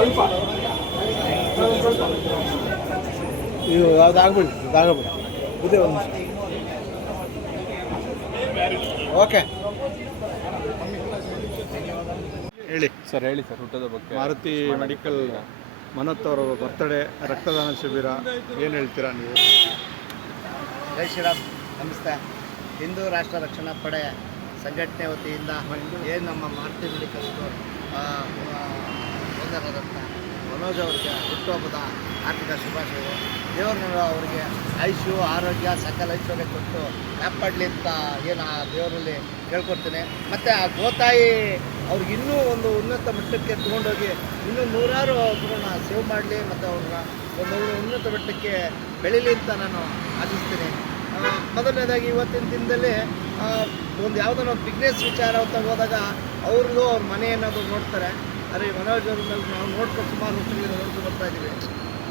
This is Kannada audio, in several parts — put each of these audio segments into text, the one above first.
ಸ್ವಲ್ಪ. ಇದು ಆಗ್ಬಿಡಿ ಇದು ಓಕೆ. ಹೇಳಿ. ಸರ್ ಹೇಳಿ ಸರ್ ಊಟದ ಬಗ್ಗೆ. ಮಾರುತಿ ಮೆಡಿಕಲ್ ಮನೋತ್ ಅವರ ಬರ್ತಡೇ ರಕ್ತದಾನ ಶಿಬಿರ ಏನು ಹೇಳ್ತೀರಾ ನೀವು? ಜೈ ಶ್ರೀರಾಮ್ ನಮಸ್ತೆ. ಹಿಂದೂ ರಾಷ್ಟ್ರ ರಕ್ಷಣಾ ಪಡೆ ಸಂಘಟನೆ ವತಿಯಿಂದ ಏನು ನಮ್ಮ ಮಾರುತಿ ಮೆಡಿಕಲ್ ಓನರಾದಂಥ ಮನೋಜ್ ಅವರಿಗೆ ಹುಟ್ಟುಹಬ್ಬದ ಆರ್ಥಿಕ ಶುಭಾಶಯಗಳು. ದೇವರು ಅವರಿಗೆ ಆಯುಷು ಆರೋಗ್ಯ, ಸಕಲ ಐಶ್ವರ್ಯ ಕೊಟ್ಟು ಕಾಪಾಡಲಿ ಅಂತ ಏನು ಆ ದೇವರಲ್ಲಿ ಕೇಳ್ಕೊಡ್ತೀನಿ ಮತ್ತು ಆ ಗೋತಾಯಿ ಅವ್ರಿಗೆ ಇನ್ನೂ ಒಂದು ಉನ್ನತ ಮಟ್ಟಕ್ಕೆ ತೊಗೊಂಡೋಗಿ ಇನ್ನೂ ನೂರಾರು ಒಬ್ಬರನ್ನ ಸೇವ್ ಮಾಡಲಿ ಮತ್ತು ಅವ್ರನ್ನ ಒಂದು ಉನ್ನತ ಮಟ್ಟಕ್ಕೆ ಬೆಳೀಲಿ ಅಂತ ನಾನು ಆಶಿಸ್ತೀನಿ. ಮೊದಲನೇದಾಗಿ ಇವತ್ತಿನ ದಿನದಲ್ಲಿ ಒಂದು ಯಾವುದೋ ಬಿಗ್ನೆಸ್ ವಿಚಾರ ಅಂತ ಹೋದಾಗ ಅವ್ರದ್ದು ಅವ್ರ ಮನೆ ಅನ್ನೋದು ನೋಡ್ತಾರೆ. ಈ ಮನೋಜ್ ಅವ್ರನ್ನ ನಾವು ನೋಡ್ಕೊಂಡು ಸುಮಾರು ವರ್ಷಗಳಿಂದ ನೋಡ್ಕೊಂಡು ಬರ್ತಾ ಇದ್ದೀವಿ.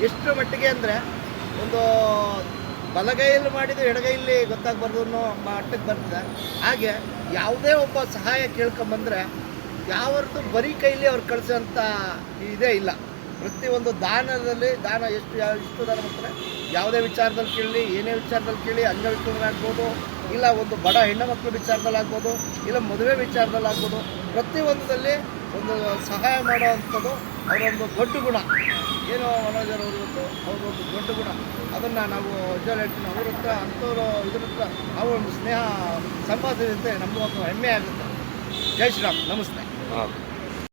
ಎಷ್ಟು ಮಟ್ಟಿಗೆ ಅಂದರೆ ಒಂದು ಬಲಗೈಯಲ್ಲಿ ಮಾಡಿದ್ದು ಎಡಗೈಯಲ್ಲಿ ಗೊತ್ತಾಗಬಾರ್ದು ಅನ್ನೋ ಮಟ್ಟಕ್ಕೆ ಬರ್ತದೆ ಹಾಗೆ ಯಾವುದೇ ಒಬ್ಬ ಸಹಾಯ ಕೇಳ್ಕೊಂಬಂದರೆ ಯಾವತ್ತು ಬರೀ ಕೈಲಿ ಅವ್ರು ಕಳಿಸೋಂಥ ಇದೇ ಇಲ್ಲ. ಪ್ರತಿಯೊಂದು ದಾನದಲ್ಲಿ ದಾನ ಎಷ್ಟು ಯಾವ ಇಷ್ಟು ದಾನ ಮಾಡ್ತಾರೆ ಯಾವುದೇ ವಿಚಾರದಲ್ಲಿ ಕೇಳಲಿ ಏನೇ ವಿಚಾರದಲ್ಲಿ ಕೇಳಿ ಅಂಗವಿಕಲರಾಗ್ಬೋದು ಇಲ್ಲ ಒಂದು ಬಡ ಹೆಣ್ಣು ಮಕ್ಕಳ ವಿಚಾರದಲ್ಲಿ ಆಗ್ಬೋದು ಇಲ್ಲ ಮದುವೆ ವಿಚಾರದಲ್ಲಿ ಆಗ್ಬೋದು ಪ್ರತಿಯೊಂದರಲ್ಲಿ ಒಂದು ಸಹಾಯ ಮಾಡುವಂಥದ್ದು ಅವರೊಂದು ದೊಡ್ಡ ಗುಣ. ಏನು ಮನೋಜರ್ ಅವರು ಇವತ್ತು ಅವ್ರೊಂದು ದೊಡ್ಡ ಗುಣ. ಅದನ್ನು ನಾವು ನಿಜ ಹೇಳ್ತೀನಿ. ಅವ್ರ ಹತ್ರ, ಅಂಥವ್ರು ಇದ್ರ ಹತ್ರ ನಾವು ಒಂದು ಸ್ನೇಹ ಸಂಪಾದಿಸಿದಂತೆ ನಮಗೂ ಒಂದು ಹೆಮ್ಮೆ ಆಗುತ್ತೆ. ಜೈ ಶ್ರೀರಾಮ್. ನಮಸ್ತೆ.